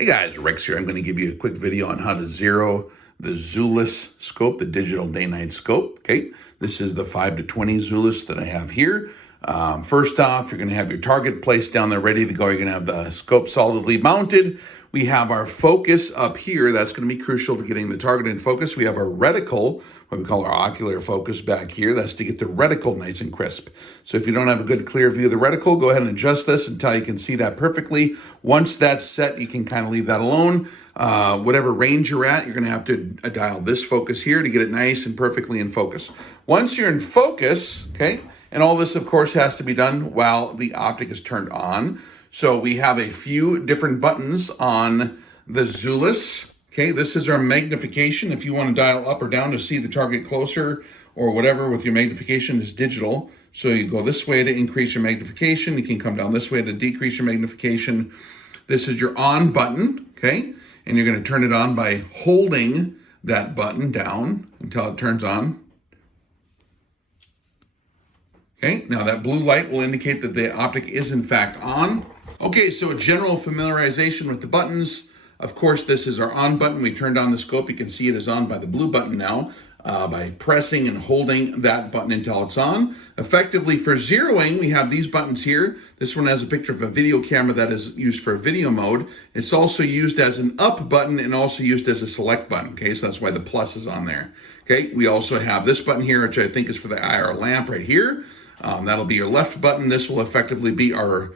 Hey guys, Rex here. I'm going to give you a quick video on how to zero the Zulus scope, the digital day-night scope. Okay, this is the 5 to 20 Zulus that I have here. First off, you're going to have your target placed down there ready to go. You're going to have the scope solidly mounted. We have our focus up here. That's going to be crucial to getting the target in focus. We have our reticle, what we call our ocular focus back here. That's to get the reticle nice and crisp. So if you don't have a good clear view of the reticle, go ahead and adjust this until you can see that perfectly. Once that's set, you can kind of leave that alone. Whatever range you're at, you're going to have to dial this focus here to get it nice and perfectly in focus. Once you're in focus, okay, and all this, of course, has to be done while the optic is turned on. So we have a few different buttons on the Zulus. Okay, this is our magnification. If you want to dial up or down to see the target closer or whatever with your magnification is digital. So you go this way to increase your magnification. You can come down this way to decrease your magnification. This is your on button, okay? And you're going to turn it on by holding that button down until it turns on. Okay, now that blue light will indicate that the optic is in fact on. Okay, so a general familiarization with the buttons. Of course, this is our on button. We turned on the scope. You can see it is on by the blue button now by pressing and holding that button until it's on. Effectively for zeroing, we have these buttons here. This one has a picture of a video camera that is used for video mode. It's also used as an up button and also used as a select button. Okay, so that's why the plus is on there. Okay, we also have this button here, which I think is for the IR lamp right here. That'll be your left button. This will effectively be our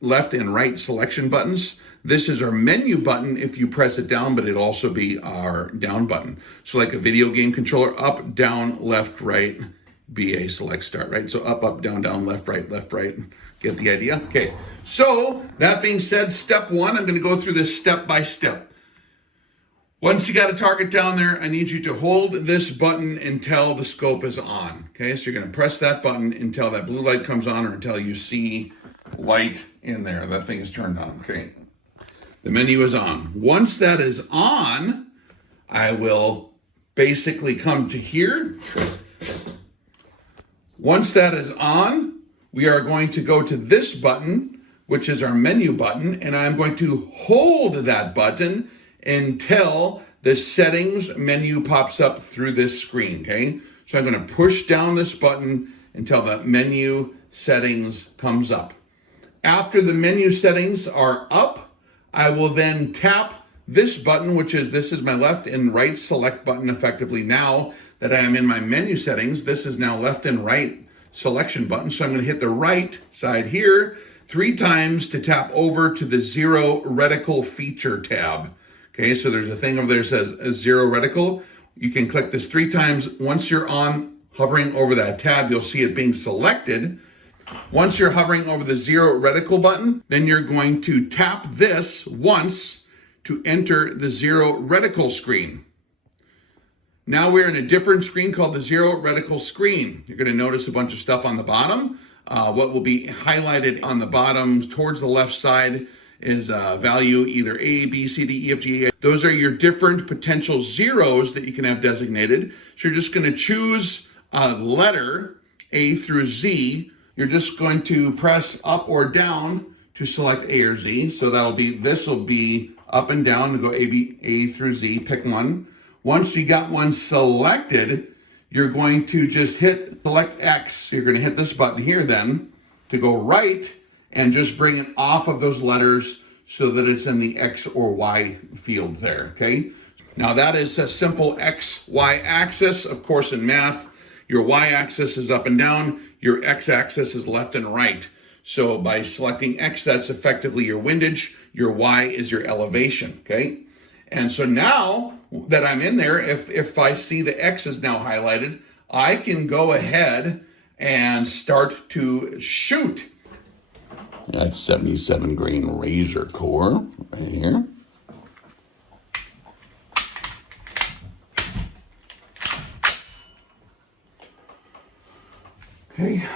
left and right selection buttons. This is our menu button if you press it down, but it'll also be our down button. So like a video game controller, up, down, left, right, BA select start, right? So up, up, down, down, left, right, get the idea? Okay, so that being said, step one, I'm gonna go through this step by step. Once you got a target down there, I need you to hold this button until the scope is on. Okay, so you're gonna press that button until that blue light comes on or until you see light in there. That thing is turned on, okay? The menu is on. Once that is on, I will basically come to here. Once that is on, we are going to go to this button, which is our menu button, and I'm going to hold that button until the settings menu pops up through this screen, okay? So I'm gonna push down this button until the menu settings comes up. After the menu settings are up, I will then tap this button, this is my left and right select button effectively. Now that I am in my menu settings, this is now left and right selection button. So I'm gonna hit the right side here 3 times to tap over to the Zero Reticle feature tab. Okay, so there's a thing over there that says Zero Reticle. You can click this 3 times. Once you're on hovering over that tab, you'll see it being selected. Once you're hovering over the Zero Reticle button, then you're going to tap this once to enter the Zero Reticle screen. Now we're in a different screen called the Zero Reticle screen. You're going to notice a bunch of stuff on the bottom. What will be highlighted on the bottom towards the left side is value either A, B, C, D, E, F, G, A. Those are your different potential zeros that you can have designated. So you're just going to choose a letter A through Z. You're just going to press up or down to select A or Z. So this will be up and down to go A through Z, pick one. Once you got one selected, you're going to just hit select X. So you're gonna hit this button here then to go right and just bring it off of those letters so that it's in the X or Y field there, okay? Now that is a simple X, Y axis. Of course, in math, your Y axis is up and down, your X axis is left and right. So by selecting X, that's effectively your windage, your Y is your elevation, okay? And so now that I'm in there, if I see the X is now highlighted, I can go ahead and start to shoot. That's 77 grain razor core right here. Okay.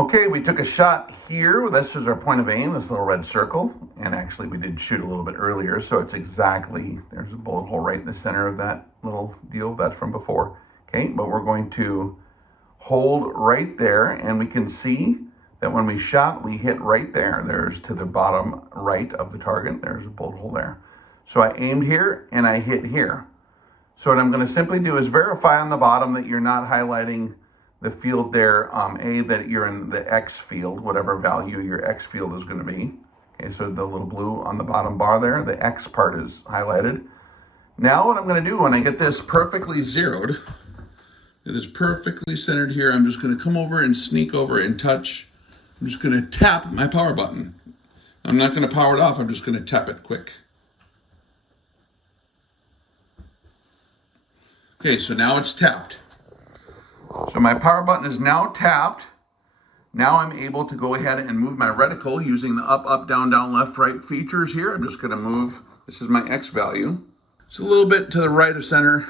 Okay, we took a shot here. This is our point of aim, this little red circle. And actually we did shoot a little bit earlier, so it's exactly, there's a bullet hole right in the center of that little deal. That's from before. Okay, but we're going to hold right there, and we can see that when we shot, we hit right there. There's to the bottom right of the target. There's a bullet hole there. So I aimed here and I hit here. So what I'm going to simply do is verify on the bottom that you're not highlighting the field there, that you're in the X field, whatever value your X field is going to be. Okay, so the little blue on the bottom bar there, the X part is highlighted. Now what I'm going to do when I get this perfectly zeroed, it is perfectly centered here, I'm just going to come over and sneak over and touch. I'm just going to tap my power button. I'm not going to power it off, I'm just going to tap it quick. Okay, so now it's tapped. So my power button is now tapped. Now I'm able to go ahead and move my reticle using the up, up, down, down, left, right features here. I'm just going to move, this is my X value. It's a little bit to the right of center,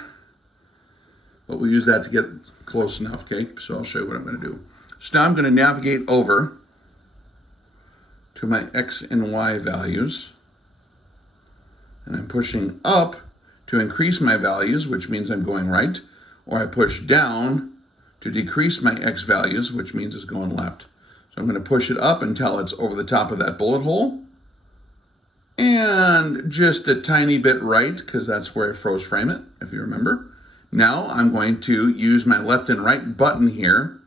but we'll use that to get close enough, okay? So I'll show you what I'm going to do. So now I'm going to navigate over to my X and Y values. And I'm pushing up to increase my values, which means I'm going right, or I push down to decrease my X values, which means it's going left. So I'm going to push it up until it's over the top of that bullet hole, and just a tiny bit right, because that's where I froze frame it, if you remember. Now I'm going to use my left and right button here.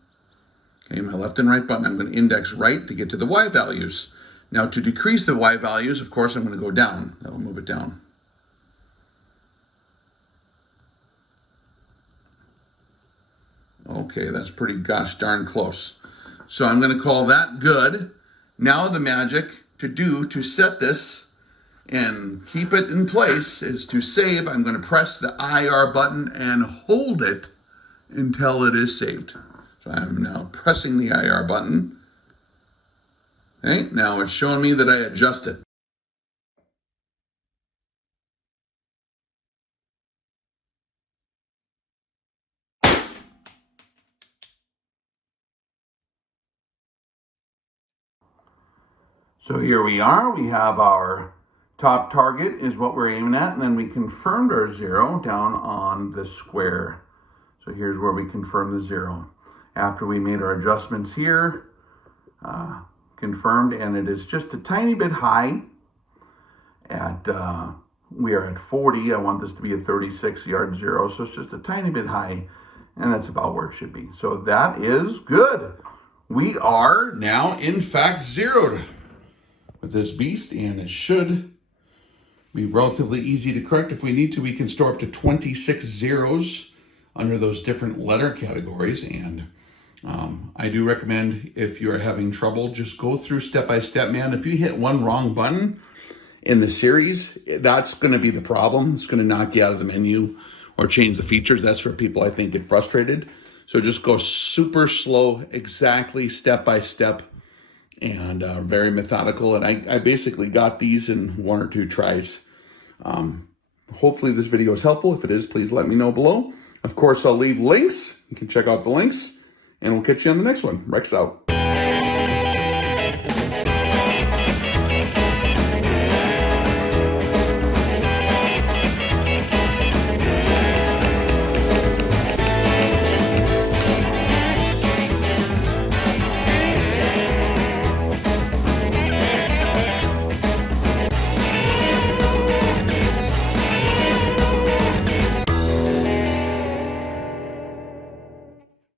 Okay, my left and right button, I'm going to index right to get to the Y values. Now to decrease the Y values, of course, I'm going to go down. That'll move it down. Okay, that's pretty gosh darn close. So I'm going to call that good. Now the magic to set this and keep it in place is to save. I'm going to press the IR button and hold it until it is saved. So I'm now pressing the IR button. Okay, now it's showing me that I adjust it. So here we are, we have our top target is what we're aiming at, and then we confirmed our zero down on the square. So here's where we confirm the zero. After we made our adjustments here, confirmed, and it is just a tiny bit high. We are at 40, I want this to be a 36-yard zero, so it's just a tiny bit high, and that's about where it should be. So that is good. We are now, in fact, zeroed with this beast, and it should be relatively easy to correct. If we need to, we can store up to 26 zeros under those different letter categories. And I do recommend, if you're having trouble, just go through step by step, man. If you hit one wrong button in the series, that's going to be the problem. It's going to knock you out of the menu or change the features. That's where people, I think, get frustrated. So just go super slow, exactly step by step, and very methodical. And I basically got these in 1 or 2 tries. Hopefully this video is helpful. If it is, please let me know below. Of course, I'll leave links. You can check out the links, and we'll catch you on the next one. Rex out.